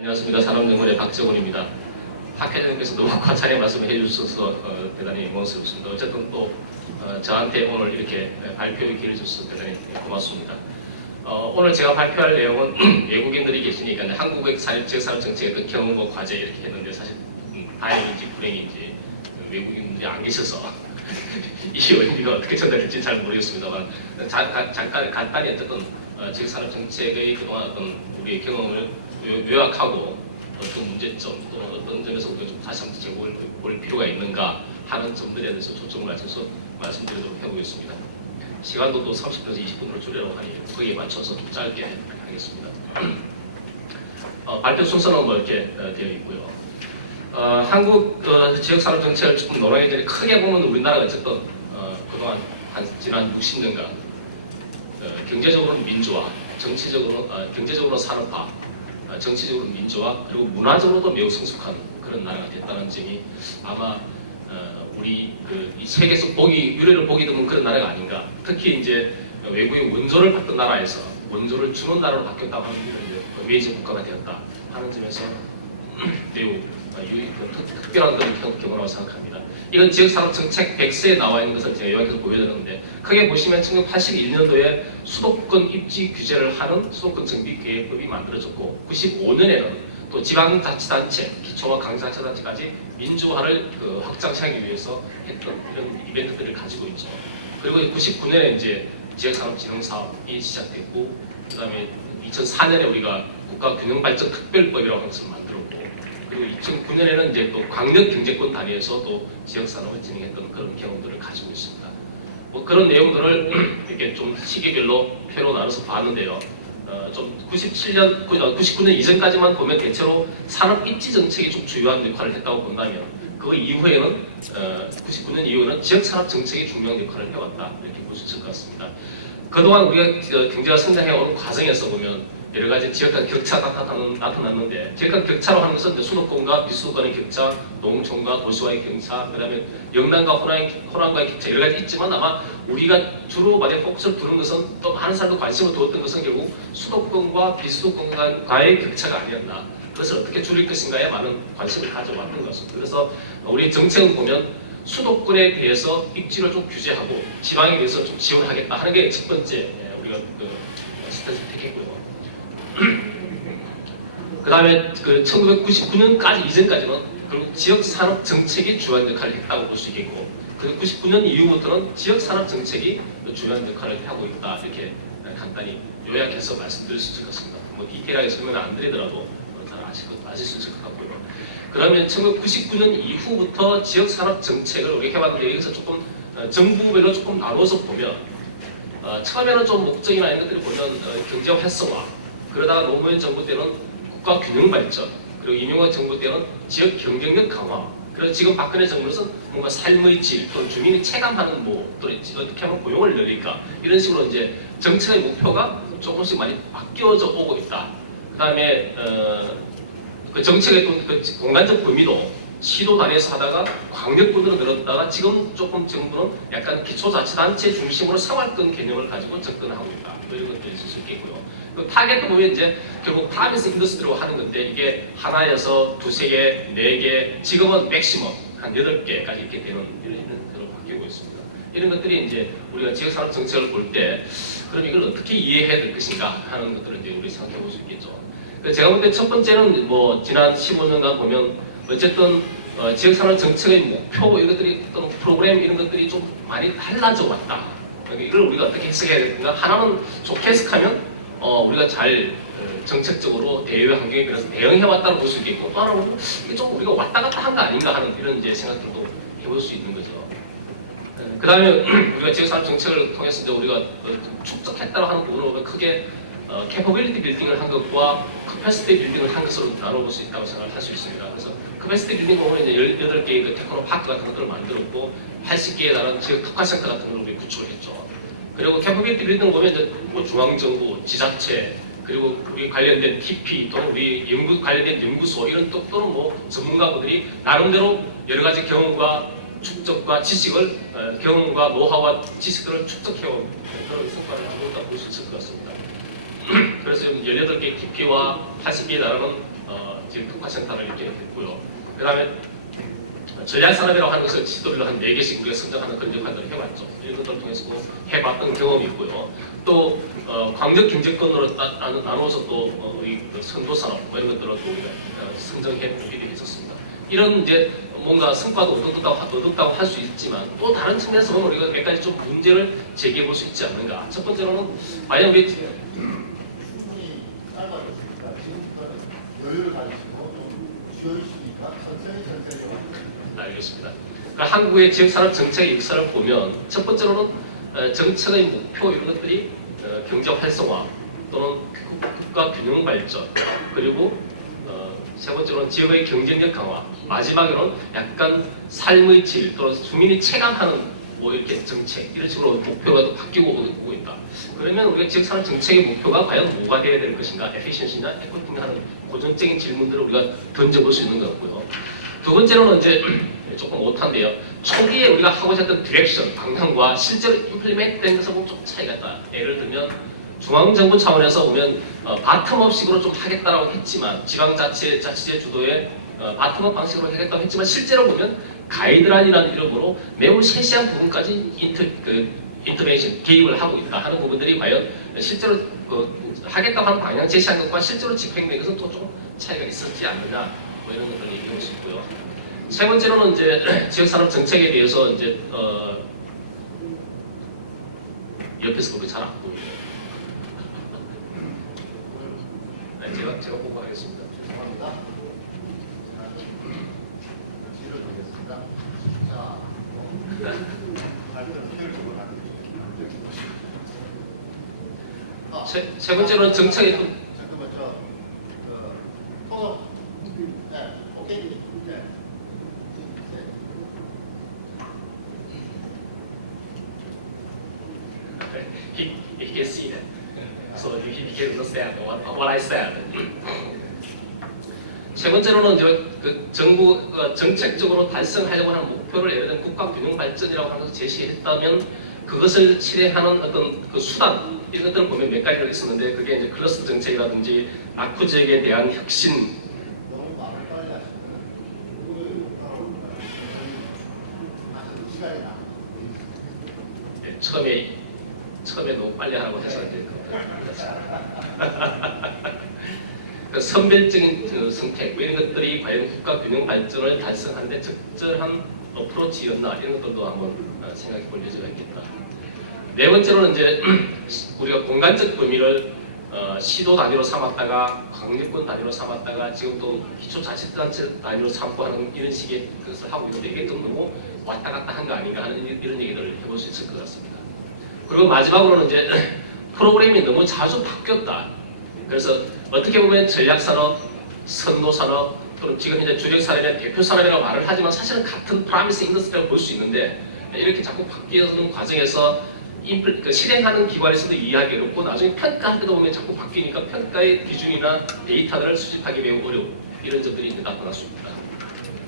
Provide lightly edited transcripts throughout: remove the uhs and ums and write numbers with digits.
안녕하십니까. 산업연구원의 박정훈입니다. 박 회장님께서 너무 과찬의 말씀을 해주셔서 대단히 영광스럽습니다. 어쨌든 또 저한테 오늘 이렇게 발표의 기회를 주셔서 대단히 고맙습니다. 오늘 제가 발표할 내용은 외국인들이 계시니까 한국의 지역산업정책의 경험과 과제 이렇게 했는데 사실 다행인지 불행인지 외국인들이 안 계셔서 이 의미가 어떻게 전달될지 잘 모르겠습니다만 잠깐 간단히 어쨌든 지역산업정책의 그동안 어떤 우리의 경험을 요약하고 어떤 문제점 또는 어떤 점에서 우리가 좀 다시 한번 제고해 볼 필요가 있는가 하는 점들에 대해서 초점을 맞춰서 말씀드리도록 해보겠습니다. 시간도 또 30분에서 20분으로 줄여라고 하니 거기에 맞춰서 좀 짧게 하겠습니다. 발표 순서는 뭐 이렇게 되어 있고요. 한국 지역산업 정책을 조금 논하기 전에 크게 보면 우리나라가 어쨌든 그동안 지난 60년간 경제적으로는 민주화, 경제적으로는 산업화, 정치적으로 민주화, 그리고 문화적으로도 매우 성숙한 그런 나라가 됐다는 점이 아마 우리 이 세계에서 유례를 보기 드문 그런 나라가 아닌가. 특히 이제 외국의 원조를 받던 나라에서 원조를 주는 나라로 바뀌었다고 하는 메이저 국가가 되었다 하는 점에서 매우 특별한 그런 경우라고 생각합니다. 이건 지역산업정책 100세에 나와 있는 것을 제가 요약해서 보여드렸는데 크게 보시면 1981년도에 수도권 입지 규제를 하는 수도권 정비계획법이 만들어졌고 95년에는 또 지방자치단체, 기초와 강자치단체까지 민주화를 확장하기 위해서 했던 이런 이벤트들을 가지고 있죠. 그리고 99년에 이제 지역산업진흥사업이 시작됐고 그 다음에 2004년에 우리가 국가균형발전특별법이라고 하는 것을 만들었고 그리고 2009년에는 이제 또 광역경제권 단위에서 또 지역산업을 진행했던 그런 경험들을 가지고 있습니다. 뭐 그런 내용들을 이렇게 좀 시기별로 표로 나눠서 봤는데요. 좀 99년 이전까지만 보면 대체로 산업 입지 정책이 좀 주요한 역할을 했다고 본다면 그 이후에는 99년 이후에는 지역산업 정책이 중요한 역할을 해왔다 이렇게 볼 수 있을 것 같습니다. 그동안 우리가 경제가 성장해오는 과정에서 보면 여러 가지 지역 간 격차가 나타났는데 지역 간 격차로 하는 것은 수도권과 비수도권의 격차, 농촌과 도시와의 격차, 그다음에 영남과 호남과의 격차 여러 가지 있지만 아마 우리가 주로 만약 포커스를 두는 것은 또 많은 사람도 관심을 두었던 것은 결국 수도권과 비수도권과의 격차가 아니었나. 그것을 어떻게 줄일 것인가에 많은 관심을 가져왔던 것 같습니다. 그래서 우리 정책을 보면 수도권에 대해서 입지를 좀 규제하고 지방에 대해서 좀 지원하겠다 하는 게 첫 번째 우리가 스탠스를 택했고요. 그 다음에 1999년까지 이전까지는 결국 지역산업 정책이 주요한 역할을 했다고 볼 수 있겠고 그 99년 이후부터는 지역산업 정책이 주요한 역할을 하고 있다 이렇게 간단히 요약해서 말씀드릴 수 있을 것 같습니다. 뭐 디테일하게 설명을 안 드리더라도 잘 아실 수 있을 것 같고요. 그러면 1999년 이후부터 지역산업 정책을 우리가 해봤는데 여기서 조금 정부별로 조금 나눠서 보면 처음에는 좀 목적이나 이런 것들을 보면 경제 활성화 그러다가 노무현 정부 때는 국가 균형 발전, 그리고 이명박 정부 때는 지역 경쟁력 강화. 그래서 지금 박근혜 정부에서는 뭔가 삶의 질, 또는 주민이 체감하는 또 어떻게 하면 고용을 늘릴까 이런 식으로 이제 정책의 목표가 조금씩 많이 바뀌어져 오고 있다. 그다음에 그 정책의 또 그 공간적 범위도 시도 단위에서 하다가 광역구로 늘었다가 지금 조금 정부는 약간 기초자치단체 중심으로 생활권 개념을 가지고 접근하고 있다. 이런 것도 있을 수 있겠고요. 그 타겟도 보면 이제 결국 타겟 인더스트리로 하는 건데 이게 하나에서 두세 개, 네 개, 지금은 맥시멈 한 8개까지 이렇게 되는 이런 것으로 바뀌고 있습니다. 이런 것들이 이제 우리가 지역산업 정책을 볼 때 그럼 이걸 어떻게 이해해야 될 것인가 하는 것들을 이제 우리 생각해 볼 수 있겠죠. 제가 볼 때 첫 번째는 뭐 지난 15년간 보면 어쨌든 지역산업 정책의 목표 이런 것들이 또는 프로그램 이런 것들이 좀 많이 달라져 왔다. 이걸 우리가 어떻게 해석해야 될까? 하나는 좋게 해석하면 우리가 잘 정책적으로 대외 환경에 따라서 대응해왔다고 볼 수 있겠고 또 하나는 이게 좀 우리가 왔다 갔다 한 거 아닌가 하는 이런 이제 생각들도 해볼 수 있는 거죠. 그 다음에 우리가 지역산업 정책을 통해서 이제 우리가 축적했다고 하는 부분을 보면 크게 캐퍼빌리티 빌딩을 한 것과 커패시티 빌딩을 한 것으로 나눠볼 수 있다고 생각을 할 수 있습니다. 그래서 커패시티 빌딩 보면 이제 18개의 그 테크노파크 같은 것들을 만들었고 80개에 달하는 지역 특화센터 같은 걸 우리 구축을 했죠. 그리고 캐퍼빌리티 빌딩을 보면 이제 뭐 중앙정부, 지자체, 그리고 우리 관련된 TP 또는 우리 관련된 연구소 이런 또는 뭐 전문가분들이 나름대로 여러 가지 경험과 축적과 지식을 경험과 노하우와 지식들을 축적해온 그런 성과를 한번 볼 수 있을 것 같습니다. 그래서 18개 TP와 80개에 달하는 지금 특화센터를 이렇게 했고요. 그 다음에 전략산업이라고 하는 것을 지도를 한 4개씩 우리가 선정하는 그런 역할들을 해왔죠. 이런 것들을 통해서도 해봤던 경험이 있고요. 또 광적 경제권으로 나눠서 또 우리 선도산업 뭐 이런 것들을 또 우리가 선정해 보기도 했었습니다. 이런 이제 뭔가 성과도 얻었다고 할 수 있지만 또 다른 측면에서 보면 우리가 몇 가지 좀 문제를 제기해 볼 수 있지 않는가. 첫 번째로는 과연 우리 여유를 가지시고 좀 쉬어주시니까 천천히 알겠습니다. 그러니까 한국의 지역산업 정책의 역사를 보면 첫 번째로는 정책의 목표 이런 것들이 경제 활성화 또는 국가 균형 발전 그리고 세 번째로는 지역의 경쟁력 강화 마지막으로는 약간 삶의 질 또는 주민이 체감하는 뭐 이렇게 정책 이런 식으로 목표가 또 바뀌고 오고 있다. 그러면 우리가 지역산업 정책의 목표가 과연 뭐가 되어야 될 것인가? 에피션시나 에코팅 하는 고전적인 질문들을 우리가 던져볼 수 있는 것 같고요. 두 번째로는 이제 조금 못한데요. 초기에 우리가 하고자 했던 디렉션, 방향과 실제로 임플리멘트 된 것은 좀 차이가 있다. 예를 들면 중앙정부 차원에서 보면 바텀업식으로 좀 하겠다라고 했지만 지방자치제 주도의 바텀업 방식으로 하겠다고 했지만 실제로 보면 가이드라인이라는 이름으로 매우 세세한 부분까지 인터벤션, 개입을 하고 있다 하는 부분들이 과연 실제로 하겠다고 하는 방향 제시한 것과 실제로 집행된 것은 또 좀 차이가 있었지 않느냐 뭐 이런 것들을 얘기할 수 있고요. 세 번째로는 이제 지역산업 정책에 대해서 이제 옆에서 보기 잘 안 보이네요. 네, 제가 보고 하겠습니다. 죄송합니다. 뒤로 돌겠습니다. 자, 세 번째로는 정책의 잠깐만 통합. 네, 오케이. 네. He can see that. So he can understand what I said. 세 번째로는 이제 그 정부가 정책적으로 달성하려고 하는 목표를 예를 들면 국가 균형 발전이라고 하는 것을 제시했다면 그것을 실행하는 어떤 그 수단 이런 것들을 보면 몇 가지가 있었는데 그게 이제 클러스터 정책이라든지 아쿠 지역에 대한 혁신. 너무 말을 빨리 하시면 시간이 나. 네, 처음에 너무 빨리 하라고 해서 이제 그 선별적인 선택 이런 것들이 과연 국가 균형 발전을 달성하는데 적절한 어프로치였나 이런 것들도 한번 생각해 볼 여지가 있겠다. 네 번째로는 이제 우리가 공간적 범위를 시도 단위로 삼았다가 광역권 단위로 삼았다가 지금 또 기초자치단체 단위로 삼고 하는 이런 식의 것을 하고 있는데 이게 좀 너무 왔다 갔다 한 거 아닌가 하는 이런 얘기들을 해볼 수 있을 것 같습니다. 그리고 마지막으로는 이제 프로그램이 너무 자주 바뀌었다. 그래서 어떻게 보면 전략산업, 선도산업 또는 지금 현재 주력산업이나 대표산업이라고 말을 하지만 사실은 같은 프라미스 인더스트리라고 볼 수 있는데 이렇게 자꾸 바뀌는 과정에서 실행하는 기관에서도 이해하기 어렵고 나중에 평가할 때도 보면 자꾸 바뀌니까 평가의 기준이나 데이터를 수집하기 매우 어려운 이런 점들이 이제 나타날 수 있습니다.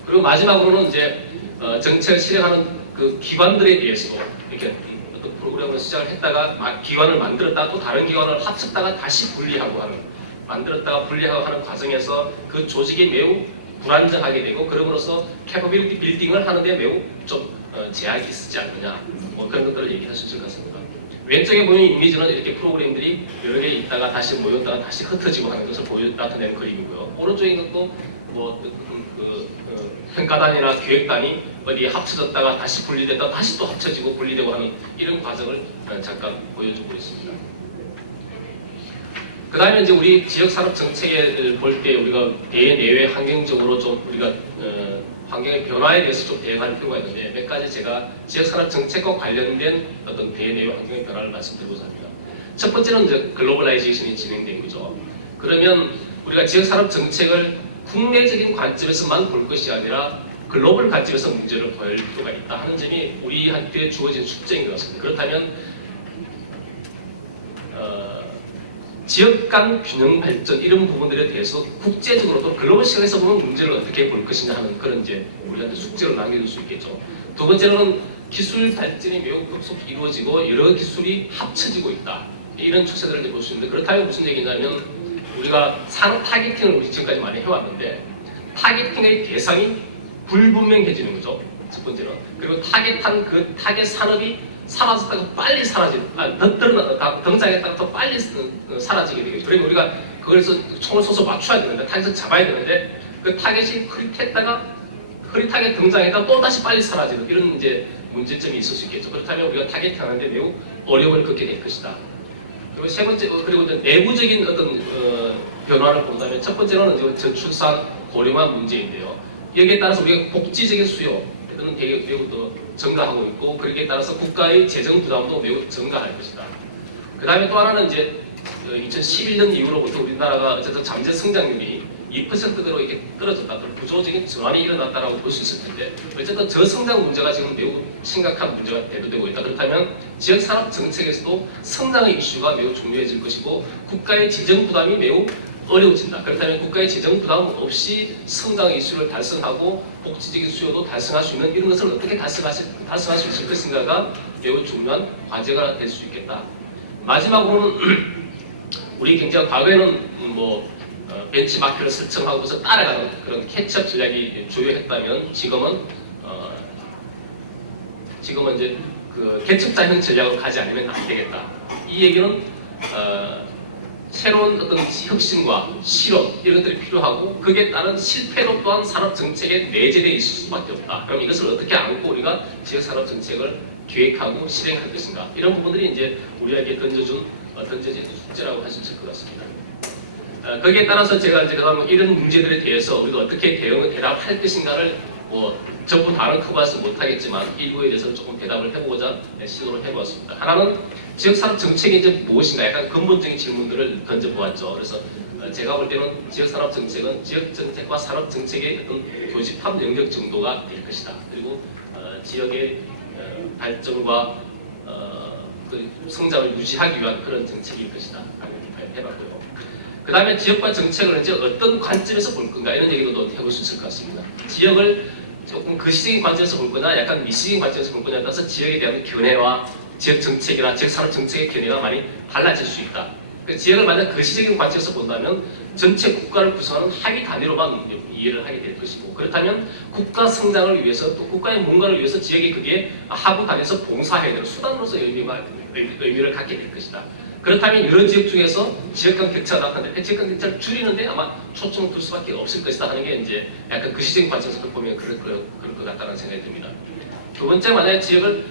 그리고 마지막으로는 이제 정책을 실행하는 그 기관들에 대해서도 이렇게 어떤 프로그램을 시작을 했다가 기관을 만들었다가 또 다른 기관을 합쳤다가 다시 분리하고 하는 만들었다가 분리하고 하는 과정에서 그 조직이 매우 불안정하게 되고 그럼으로써 캐퍼빌리티 빌딩을 하는데 매우 좀 제약이 있지 않느냐 뭐 그런 것들을 얘기할 수 있을 것 같습니다. 왼쪽에 보이는 이미지는 이렇게 프로그램들이 여러 개 있다가 다시 모였다가 다시 흩어지고 하는 것을 나타내는 그림이고요. 오른쪽에 것도 뭐 평가단이나 기획단이 어디에 합쳐졌다가 다시 분리됐다가 다시 또 합쳐지고 분리되고 하는 이런 과정을 잠깐 보여주고 있습니다. 그 다음에 이제 우리 지역산업 정책을 볼 때 우리가 대내외 환경적으로 좀 우리가 환경의 변화에 대해서 좀 대응할 필요가 있는데 몇 가지 제가 지역산업 정책과 관련된 어떤 대내외 환경의 변화를 말씀드리고자 합니다. 첫 번째는 이제 글로벌라이제이션이 진행된 거죠. 그러면 우리가 지역산업 정책을 국내적인 관점에서만 볼 것이 아니라 글로벌 관점에서 문제를 볼 필요가 있다 하는 점이 우리한테 주어진 숙제인 것 같습니다. 그렇다면 지역 간 균형 발전 이런 부분들에 대해서 국제적으로도 글로벌 시각에서 보면 문제를 어떻게 볼 것이냐 하는 그런 이제 우리한테 숙제로 남겨줄 수 있겠죠. 두 번째로는 기술 발전이 매우 급속히 이루어지고 여러 기술이 합쳐지고 있다. 이런 추세들을 볼 수 있는데 그렇다면 무슨 얘기냐면 우리가 산업 타겟팅을 우리 지금까지 많이 해왔는데 타겟팅의 대상이 불분명해지는 거죠. 첫 번째는. 그리고 타겟한 그 타겟 산업이 사라졌다가 빨리 등장했다가 더 빨리 사라지게 되겠죠. 그러면 우리가 그거에서 총을 쏘서 맞춰야 되는데 타겟을 잡아야 되는데 그 타겟이 흐릿하게 등장했다가 또 다시 빨리 사라지는 이런 이제 문제점이 있을 수 있겠죠. 그렇다면 우리가 타겟팅하는데 매우 어려움을 겪게 될 것이다. 그리고 세 번째, 그리고 내부적인 어떤 변화를 본다면 첫 번째로는 저출산 고령화 문제인데요. 여기에 따라서 우리가 복지적인 수요 는 되게 매우 또 증가하고 있고 거기에 따라서 국가의 재정 부담도 매우 증가할 것이다. 그 다음에 또 하나는 이제 2011년 이후로부터 우리나라가 어쨌든 잠재 성장률이 2%대로 이렇게 떨어졌다. 구조적인 전환이 일어났다라고 볼 수 있을 텐데 어쨌든 저성장 문제가 지금 매우 심각한 문제가 대두되고 있다. 그렇다면 지역산업 정책에서도 성장의 이슈가 매우 중요해질 것이고 국가의 재정 부담이 매우 어려워진다. 그렇다면 국가의 재정 부담 없이 성장의 이슈를 달성하고 복지적인 수요도 달성할 수 있는 이런 것을 어떻게 달성할 수 있을 것인가가 매우 중요한 과제가 될 수 있겠다. 마지막으로는 우리 경제가 과거에는 벤치마크를 설정하고서 따라가는 그런 캐치업 전략이 주요했다면 지금은 이제 그 개척자형 전략으로 가지 않으면 안 되겠다. 이 얘기는 새로운 어떤 혁신과 실험 이런 것들이 필요하고 거기에 따른 실패로 또한 산업 정책에 내재되어 있을 수밖에 없다. 그럼 이것을 어떻게 안고 우리가 지역 산업 정책을 기획하고 실행할 것인가? 이런 부분들이 이제 우리에게 던져진 숙제라고 할 수 있을 것 같습니다. 거기에 따라서 제가 이제 그다음 이런 문제들에 대해서 우리가 어떻게 대답할 것인가를 전부 다는 커버하지 못하겠지만 일부에 대해서 조금 대답을 해보고자 시도를 해보았습니다. 하나는 지역산업 정책이 이제 무엇인가 약간 근본적인 질문들을 던져보았죠. 그래서 제가 볼 때는 지역산업 정책은 지역 정책과 산업 정책의 어떤 교집합 영역 정도가 될 것이다. 그리고 지역의 발전과 그 성장을 유지하기 위한 그런 정책일 것이다. 해봤고요. 그 다음에 지역과 정책을 이제 어떤 관점에서 볼 건가 이런 얘기도 해볼 수 있을 것 같습니다. 지역을 조금 거시적인 관점에서 볼 거냐 약간 미시적인 관점에서 볼 거냐에 따라서 지역에 대한 견해와 지역 정책이나 지역 산업 정책의 견해가 많이 달라질 수 있다. 지역을 만약 거시적인 관점에서 본다면 전체 국가를 구성하는 하위 단위로만 이해를 하게 될 것이고 그렇다면 국가 성장을 위해서 또 국가의 뭔가를 위해서 지역이 그게 하부 단위에서 봉사해야 되는 수단으로서 의미를 갖게 될 것이다. 그렇다면 여러 지역 중에서 지역 간 격차가 나타나는데 지역 간 격차를 줄이는데 아마 초점을 둘 수밖에 없을 것이다 하는 게 이제 약간 거시적인 관점에서 보면 그럴 것 같다는 생각이 듭니다. 두 번째 만약에 지역을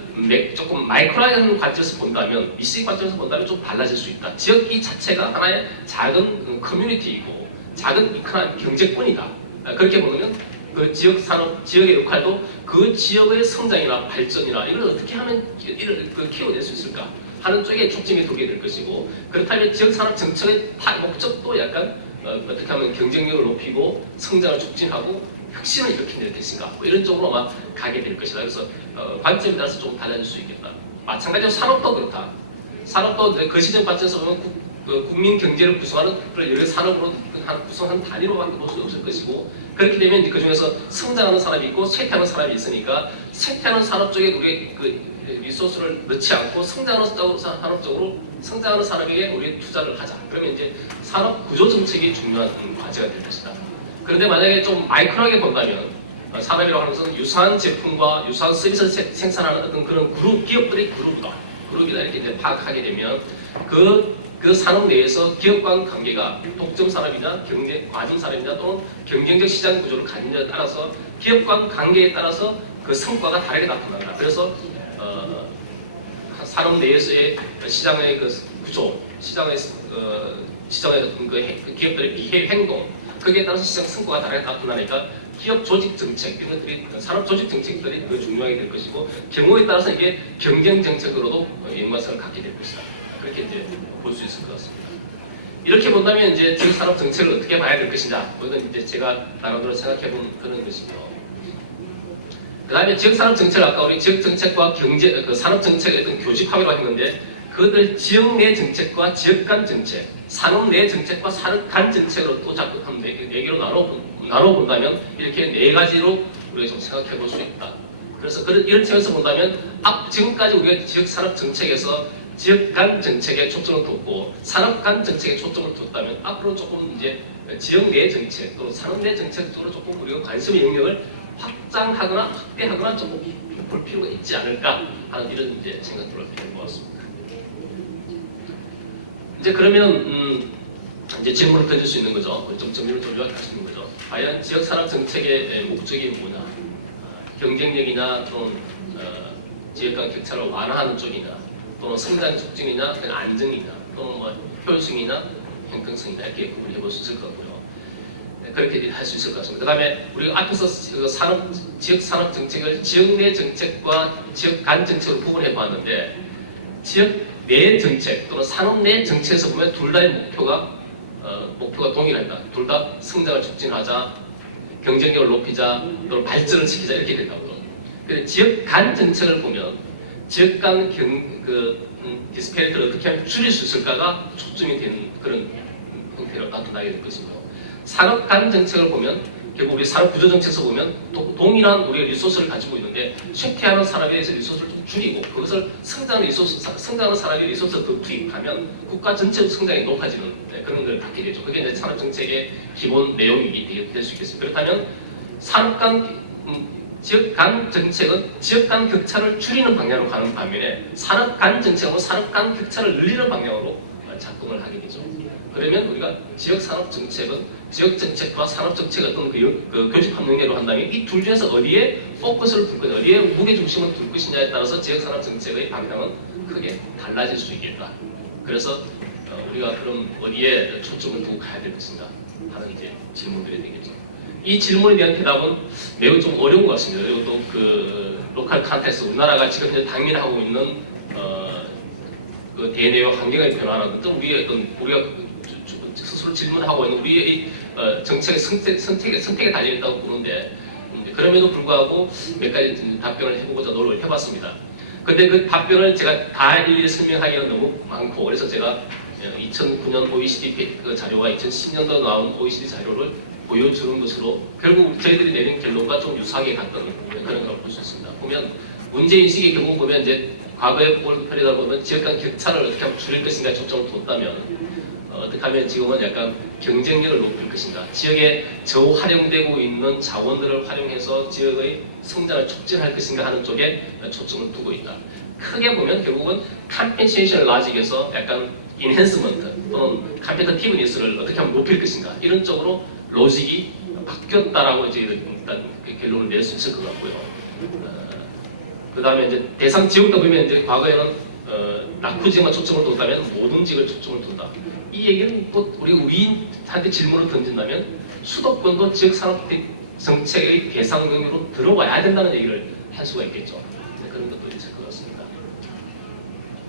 조금 마이크로한 관점에서 본다면 미시적인 관점에서 본다면 좀 달라질 수 있다. 지역이 자체가 하나의 작은 커뮤니티이고 작은 이코노미 경제권이다. 그렇게 보면 그 지역 산업 지역의 역할도 그 지역의 성장이나 발전이나 이걸 어떻게 하면 이를 키워낼 수 있을까 하는 쪽에 초점이 두게 될 것이고 그렇다면 지역 산업 정책의 목적도 약간 어떻게 하면 경쟁력을 높이고 성장을 촉진하고 혁신을 일으키는 것인가 이런 쪽으로 아마 가게 될 것이다. 그래서 관점에 따라서 좀 달라질 수 있겠다. 마찬가지로 산업도 그렇다. 산업도 거시적 관점에서 보면 국민 경제를 구성하는 그런 여러 산업으로 구성한 단위로밖에 볼 수 없을 것이고 그렇게 되면 그 중에서 성장하는 산업이 있고 쇠퇴하는 산업이 있으니까 쇠퇴하는 산업 쪽에 우리 리소스를 넣지 않고 성장하는 산업 쪽으로 성장하는 산업에게 우리 투자를 하자. 그러면 이제 산업 구조 정책이 중요한 과제가 될 것이다. 그런데 만약에 좀 마이크로하게 본다면 산업이라고 하는 것은 유사한 제품과 유사한 서비스를 생산하는 어떤 그런 기업들의 그룹이다 이렇게 이제 파악하게 되면 그 산업 내에서 기업 간 관계가 독점 산업이냐 과점 산업이냐 또는 경쟁적 시장 구조를 가지느냐에 따라서 기업 간 관계에 따라서 그 성과가 다르게 나타난다. 그래서 산업 내에서의 시장의 그 구조, 시장의 어떤 그 기업들의 비해 행동, 거기에 따라서 시장 성과가 다르게 나타나니까 기업 조직 정책 이런 것들이 산업 조직 정책들이 더 중요하게 될 것이고 경우에 따라서 이게 경쟁 정책으로도 연관성을 갖게 될 것이다. 그렇게 이제 볼 수 있을 것 같습니다. 이렇게 본다면 이제 지역 산업 정책을 어떻게 봐야 될 것이냐, 그건 이제 제가 나름대로 생각해본 그런 것이고요. 그 다음에 지역산업 정책, 아까 우리 지역 정책과 경제, 산업 정책의 어떤 교집합이라고 했는데, 그것을 지역 내 정책과 지역 간 정책, 산업 내 정책과 산업 간 정책으로 또 자꾸 한 네 개로 나눠본다면, 이렇게 네 가지로 우리가 좀 생각해 볼 수 있다. 그래서 이런 측면에서 본다면, 지금까지 우리가 지역 산업 정책에서 지역 간 정책에 초점을 뒀고 산업 간 정책에 초점을 뒀다면 앞으로 조금 이제 지역 내 정책 또는 산업 내 정책 쪽으로 조금 우리가 관심의 영역을 확장하거나 확대하거나 조금 볼 필요가 있지 않을까 하는 이런 이제 생각들을 해본 것 같습니다. 이제 그러면 이제 질문을 던질 수 있는 거죠. 좀 정리를 좀 요약할 수 있는 거죠. 과연 지역 산업 정책의 목적이 뭐냐? 경쟁력이나 또는 지역 간 격차를 완화하는 쪽이나 또는 성장 촉진이나 그냥 안정이나 또는 뭐 효율성이나 형평성이나 이렇게 구분해 볼 수 있을 것 같고요. 그렇게 할 수 있을 것 같습니다. 그 다음에 우리가 앞에서 지역 산업 정책을 지역 내 정책과 지역 간 정책으로 구분해 봤는데 지역 내 정책 또는 산업 내 정책에서 보면 둘 다의 목표가 동일합니다. 둘 다 성장을 촉진하자, 경쟁력을 높이자, 또는 발전을 시키자 이렇게 된다고요. 근데 지역 간 정책을 보면 지역 간 디스패리티를 어떻게 하면 줄일 수 있을까가 초점이 되는 그런 형태로 나타나게 될 것이고요. 산업 간 정책을 보면 결국 우리 산업 구조 정책에서 보면 동일한 우리가 리소스를 가지고 있는데 쇠퇴하는 산업에 대해서 리소스를 좀 줄이고 그것을 성장하는 산업에 리소스를 더 투입하면 국가 전체 성장이 높아지는 그런 걸 갖게 되죠. 그게 이제 산업 정책의 기본 내용이 될 수 있겠습니다. 그렇다면 산업 간 지역 간 정책은 지역 간 격차를 줄이는 방향으로 가는 반면에 산업 간 정책은 산업 간 격차를 늘리는 방향으로 작동을 하게 되죠. 그러면 우리가 지역 산업 정책은 지역 정책과 산업 정책 어떤 그 교집합 능력으로 한다면 이 둘 중에서 어디에 포커스를 둘 거냐, 어디에 무게 중심을 둘 것이냐에 따라서 지역 산업 정책의 방향은 크게 달라질 수 있겠다. 그래서 우리가 그럼 어디에 초점을 두고 가야 될 것인가 하는 이제 질문들이 되겠죠. 이 질문에 대한 대답은 매우 좀 어려운 것 같습니다. 그리고 또 그 로컬 컨텍스트 우리나라가 지금 현재 당면하고 있는 그 대내외 환경의 변화라든 또 우리의 어떤 우리가 스스로 질문하고 있는 우리의 정책의 선택에 달려 있다고 보는데 그럼에도 불구하고 몇 가지 답변을 해보고자 노력을 해봤습니다. 근데 그 답변을 제가 다 일일이 설명하기가 너무 많고 그래서 제가 2009년 OECD 그 자료와 2010년도 나온 OECD 자료를 보여주는 것으로 결국 저희들이 내린 결론과 좀 유사하게 갔던 그런 걸 볼 수 있습니다. 보면 문제인식이 결국 보면 이제 과거의 볼펜이다 보면 지역 간 격차를 어떻게 하면 줄일 것인가 초점을 뒀다면 어떻게 하면 지금은 약간 경쟁력을 높일 것인가 지역에 저활용되고 있는 자원들을 활용해서 지역의 성장을 촉진할 것인가 하는 쪽에 초점을 두고 있다. 크게 보면 결국은 컴펜세이션 로직에서 약간 인핸스먼트 또는 컴피터티브니스를 어떻게 하면 높일 것인가 이런 쪽으로 로직이 바뀌었다라고 이제 일단 결론을 낼 수 있을 것 같고요. 그 다음에 이제 대상 지역도 보면 이제 과거에는 낙후 지역만 초점을 뒀다면 모든 지역을 초점을 둔다. 이 얘기는 또 우리한테 질문을 던진다면 수도권도 지역 산업 정책의 대상 영역으로 들어와야 된다는 얘기를 할 수가 있겠죠. 네, 그런 것도 있을 것 같습니다.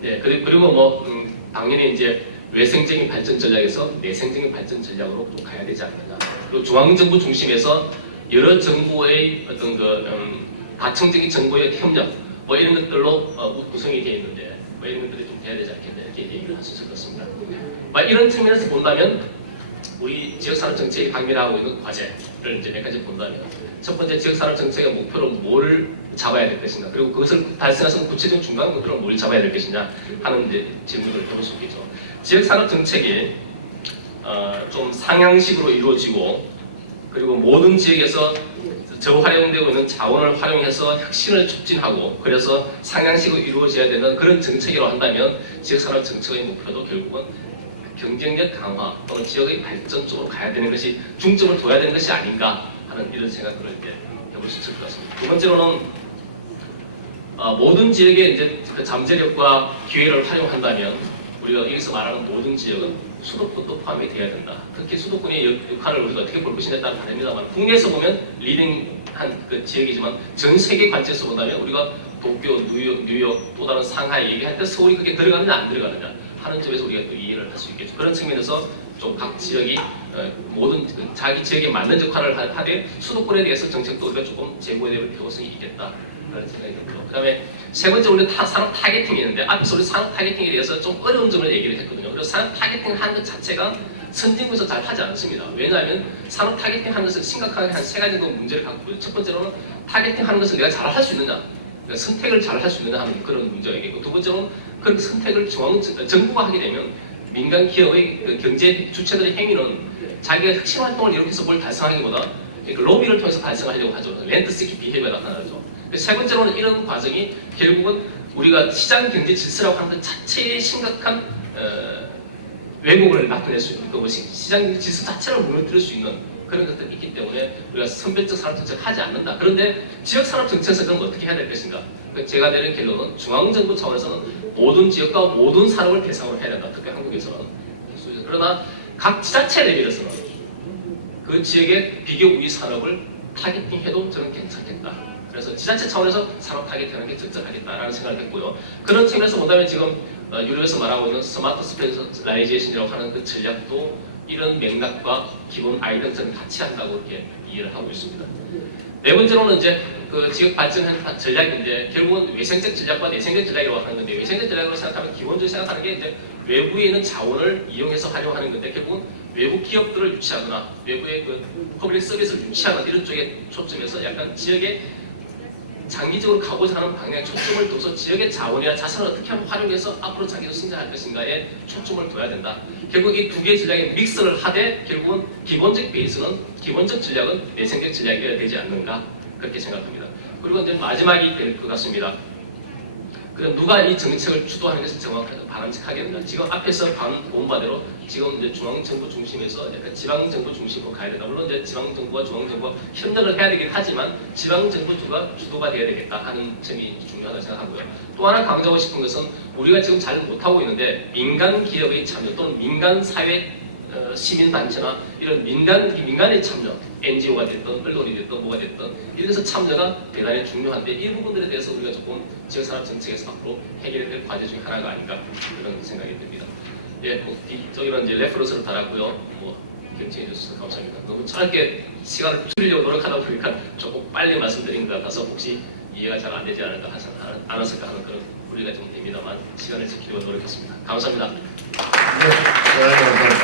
네, 그리고 뭐 당연히 이제 외생적인 발전 전략에서 내생적인 발전 전략으로 또 가야 되지 않느냐. 그리고 중앙정부 중심에서 여러 정부의 어떤 다층적인 정보의 협력 뭐 이런 것들로 구성이 되어 있는데 뭐 이런 것들이 좀 돼야 되지 않겠냐 이렇게 얘기를 할 수 있을 것 같습니다. 이런 측면에서 본다면 우리 지역산업정책이 방면하고 있는 과제를 이제 몇 가지 본다면 첫 번째 지역산업정책의 목표로 뭘 잡아야 될 것인가 그리고 그것을 달성하는 구체적인 중간 목표로 뭘 잡아야 될 것이냐 하는 이제 질문을 해볼 수 있겠죠. 지역산업정책이 좀 상향식으로 이루어지고 그리고 모든 지역에서 저활용되고 있는 자원을 활용해서 혁신을 촉진하고 그래서 상향식으로 이루어져야 되는 그런 정책이라고 한다면 지역산업 정책의 목표도 결국은 경쟁력 강화 또는 지역의 발전 쪽으로 가야 되는 것이 중점을 둬야 되는 것이 아닌가 하는 이런 생각들을 이제 해볼 수 있을 것 같습니다. 두 번째로는 모든 지역에 이제 그 잠재력과 기회를 활용한다면 우리가 여기서 말하는 모든 지역은 수도권도 포함이 돼야 된다. 특히 수도권의 역할을 우리가 어떻게 볼 것이냐에 따라 다릅니다만 국내에서 보면 리딩한 그 지역이지만 전 세계 관점에서 본다면 우리가 도쿄, 뉴욕, 또 다른 상하이 얘기할 때 서울이 그게 들어가느냐 안 들어가느냐 하는 점에서 우리가 또 이해를 할 수 있겠죠. 그런 측면에서 좀 각 지역이 모든 자기 지역에 맞는 역할을 하되 수도권에 대해서 정책도 우리가 조금 제고해야 될 필요성이 있겠다. 그런 생각이 들고요. 그 다음에 세 번째 우리가 산업 타겟팅이 있는데 앞에서 우리 산업 타겟팅에 대해서 좀 어려운 점을 얘기를 했거든요. 그래서 산업 타겟팅 하는 것 자체가 선진국에서 잘 하지 않습니다. 왜냐하면 산업 타겟팅 하는 것은 심각하게 한 세 가지 정도 문제를 갖고 있고요. 첫 번째로는 타겟팅 하는 것을 내가 잘 할 수 있느냐. 그러니까 선택을 잘 할 수 있느냐 하는 그런 문제가 있겠고, 두 번째로는 그 선택을 정부가 하게 되면 민간 기업의 그 경제 주체들의 행위는 자기가 혁신 활동을 이렇게해서 뭘 달성하기보다 그 로비를 통해서 달성하려고 하죠. 렌트 시키 비헤비어가 나타나죠. 세 번째로는 이런 과정이 결국은 우리가 시장 경제 질서라고 하는 것 자체의 심각한 왜곡을 나타낼 수 있는 거고, 시장 질서 자체를 무너뜨릴 수 있는 그런 것들이 있기 때문에 우리가 선별적 산업정책을 하지 않는다. 그런데 지역산업정책에서 그럼 어떻게 해야 될 것인가? 제가 내린 결론은 중앙정부 차원에서는 모든 지역과 모든 산업을 대상으로 해야 된다. 특히 한국에서는. 그러나 각 지자체 레벨에서는 그 지역의 비교 우위 산업을 타겟팅해도 저는 괜찮겠다. 그래서 지자체 차원에서 산업 타겟팅하는 게 적절하겠다라는 생각을 했고요. 그런 측면에서 본다면 지금 유럽에서 말하고 있는 스마트 스페셜라이제이션이라고 하는 그 전략도 이런 맥락과 기본 아이디어를 같이 한다고 이렇게 이해를 하고 있습니다. 네 번째로는 이제 그 지역 발전 전략인데, 결국은 외생적 전략과 내생적 전략이라고 하는 건데, 외생적 전략으로 생각하면 기본적으로 생각하는 게 이제 외부에 있는 자원을 이용해서 활용하는 건데, 결국은 외부 기업들을 유치하거나 외부의 그 퍼블릭 서비스를 유치하거나 이런 쪽에 초점에서 약간 지역에 장기적으로 가고자 하는 방향에 초점을 둬서 지역의 자원이나 자산을 어떻게 하면 활용해서 앞으로 장기적으로 성장할 것인가에 초점을 둬야 된다. 결국 이 두 개의 전략의 믹스를 하되 결국은 기본적 베이스는, 기본적 전략은 내생적 전략이어야 되지 않는가, 그렇게 생각합니다. 그리고 이제 마지막이 될 것 같습니다. 그럼 누가 이 정책을 주도하는 것이 정확하게 바람직하겠느냐. 지금 앞에서 본 바대로 지금 이제 중앙정부 중심에서 약간 지방정부 중심으로 가야 된다. 물론 이제 지방정부와 중앙정부가 협력을 해야 되긴 하지만 지방정부 주도가 돼야 되겠다 하는 점이 중요하다고 생각하고요. 또 하나 강조하고 싶은 것은 우리가 지금 잘 못하고 있는데 민간 기업의 참여 또는 민간 사회 시민단체나 이런 민간의 참여, NGO가 됐든 언론이 됐든 뭐가 됐든 이래서 참여가 대단히 중요한데, 이 부분들에 대해서 우리가 조금 지역산업 정책에서 앞으로 해결해야 될 과제 중에 하나가 아닌가 그런 생각이 듭니다. 예, 뭐 뒤쪽에는 이제 레퍼런스를 달았고요. 뭐 경청해 주셔서 감사합니다. 너무 짧게 시간을 줄이려고 노력하다 보니까 조금 빨리 말씀드린 것 같아서 혹시 이해가 잘 안 되지 않았을까 하는 그런 우려가 좀 됩니다만 시간을 지키려고 노력했습니다. 감사합니다. 네, 감사합니다.